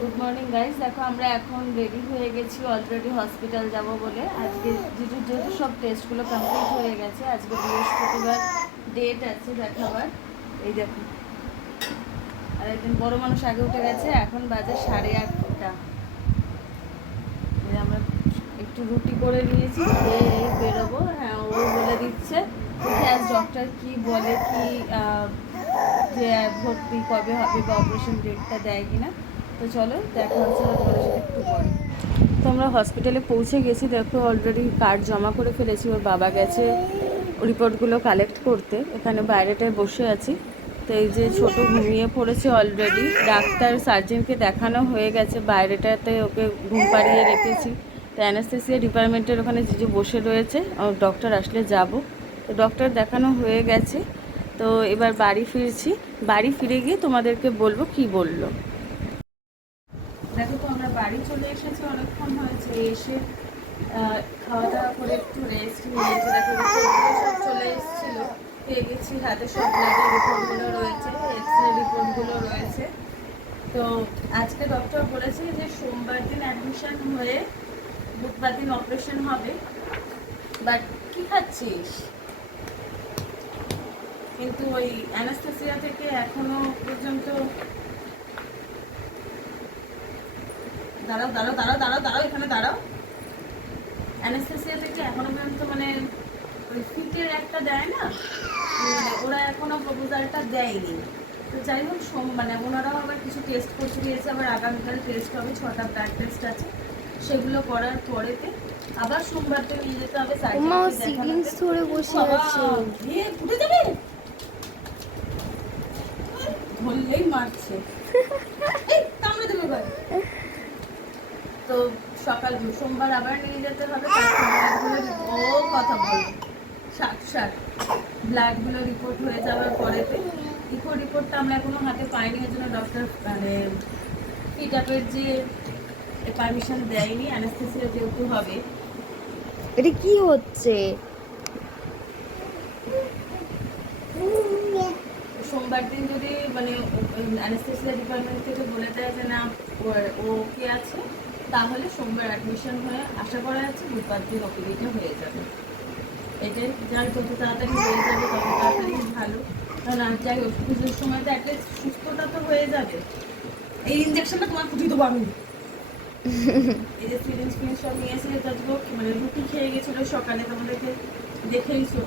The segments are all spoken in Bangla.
গুড মর্নিং গাইস দেখো, আমরা এখন রেডি হয়ে গেছি অলরেডি হসপিটাল যাব বলে। আজকে যেহেতু যেহেতু সব টেস্টগুলো কমপ্লিট হয়ে গেছে, আজকে বৃহস্পতিবার ডেট আছে দেখাবার। এই দেখো। আর একদিন বড় মানুষ আগে উঠে গেছে, এখন বাজে সাড়ে আটটা। আমরা একটু রুটি করে নিয়েছি বেরোবো। হ্যাঁ ও বলে দিচ্ছে গ্যাস ডক্টর কি বলে কি যে ভর্তি কবে হবে বা অপারেশন ডেটটা দেয় কিনা? তো চলো, দেখা হচ্ছে তো আমরা হসপিটালে পৌঁছে গেছি, দেখো অলরেডি কার্ড জমা করে ফেলেছি, ওর বাবা গেছে রিপোর্টগুলো কালেক্ট করতে, এখানে বাইরেটায় বসে আছি। তো এই যে ছোট ঘুমিয়ে পড়েছে অলরেডি ডাক্তার সার্জেনকে দেখানো হয়ে গেছে, বাইরেটাতে ওকে ঘুম পাড়িয়ে রেখেছি। তো অ্যানাস্থেসিয়া ডিপার্টমেন্টের ওখানে যে যে বসে রয়েছে ডক্টর আসলে যাব। তো ডক্টর দেখানো হয়ে গেছে, তো এবার বাড়ি ফিরছি। বাড়ি ফিরে গিয়ে তোমাদেরকে বলব কি বলল। বাড়ি চলে এসেছে, অনেকক্ষণ হয়েছে, এসে খাওয়া দাওয়া করে একটু রেস্ট নিয়েছি। দেখো সব চলে এসেছিল। পেয়ে গেছি, হাতে সব ব্লাডের রিপোর্টগুলো রয়েছে এক্স রে রিপোর্টগুলো রয়েছে। তো আজকে ডক্টর বলেছে যে সোমবার দিন অ্যাডমিশন হয়ে বুধবার দিন অপারেশন হবে। বাট কি খাচ্ছিস? কিন্তু ওই অ্যানাস্থেসিয়া থেকে এখনও পর্যন্ত দাঁড়াও দাঁড়াও দাঁড়াও দাঁড়াও দাঁড়াও এখানে দাঁড়াও। অ্যানাস্থেসিয়া থেকে এখনও পর্যন্ত মানে ওই ফিটের একটা দেয় না? ওরা এখনও প্রপোজালটা দেয়নি। তো যাই হোক সোম মানে ওনারাও আবার কিছু টেস্ট করতে দিয়েছে আবার আগামীকাল টেস্ট হবে ছটা ব্লাড টেস্ট আছে। সেগুলো করার পরেতে আবার সোমবার থেকে নিয়ে যেতে হবে। ধরে বসে আছে। ফুটে যাবে? ধরলেই মারছে এই, কামড়ে দেবে এবার। তো সকাল সোমবার আবার নিয়ে যেতে হবে ও কথা বলো ষাট ষাট ব্লাডগুলো রিপোর্ট হয়ে যাওয়ার পরেতে ইকো রিপোর্টটা আমরা এখনও হাতে পাইনি ওই জন্য ডক্টর মানে ফিটাপের যে পারমিশন দেয়নি অ্যানাস্থেসিয়া যেহেতু হবে। এটা কি হচ্ছে? সোমবার দিন যদি মানে অ্যানেস্থেসিয়া ডিপার্টমেন্ট থেকে বলে দেয় যে না ও ওকে আছে? তাহলে সোমবার অ্যাডমিশন হয়ে আশা করা যাচ্ছে বুধবার দিন ওপিডিটা হয়ে যাবে। এটাই যার যত তাড়াতাড়ি হয়ে যাবে তত তাড়াতাড়ি ভালো। কারণ আর যাই পুজোর সময় তো অ্যাটলিস্ট সুস্থটা তো হয়ে যাবে। এই ইঞ্জেকশনটা তোমার ফুটিয়ে দেবো আমি। এই যে সিরিঞ্জ ফিরিঞ্জ সব নিয়ে এসে এটা তো মানে রুটি খেয়ে গেছিল সকালে তোমাদেরকে দেখেইছো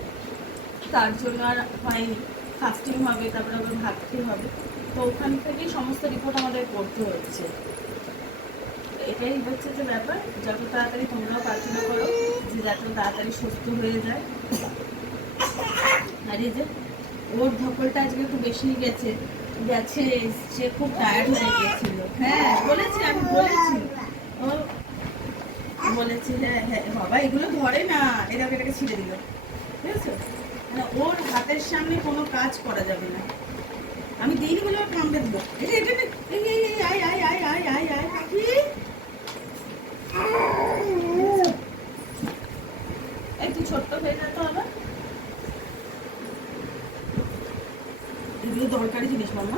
তার জন্য আর হয়নি। ফাস্টিং হবে তারপরে আবার ভাত খেয়ে হবে। তো ওখান থেকেই সমস্ত রিপোর্ট আমাদের করতে হচ্ছে। এটাই হচ্ছে যে ব্যাপার যত তাড়াতাড়ি তোমরাও প্রার্থনা করো যে যত তাড়াতাড়ি সুস্থ হয়ে যায়। আর এই যে ওর ধকলটা আজকে একটু বেশি গেছে গেছে সে খুব টায়ার্ড হয়ে গেছিল। হ্যাঁ বলেছি আমি বলেছি। ও বলেছি হ্যাঁ হ্যাঁ বাবা এগুলো ধরে না এটাকে এটাকে ছিঁড়ে দিল। ঠিক আছে মানে ওর হাতের সামনে কোনো কাজ করা যাবে না। আমি দিইনি বলে ওর কামড়ে দিল। এটা এটা এটা, এই আয় আয় আয় আয় পাখি একটু ছোট্ট হয়ে যেতে হবে এগুলো দরকারি জিনিস মাম্মা।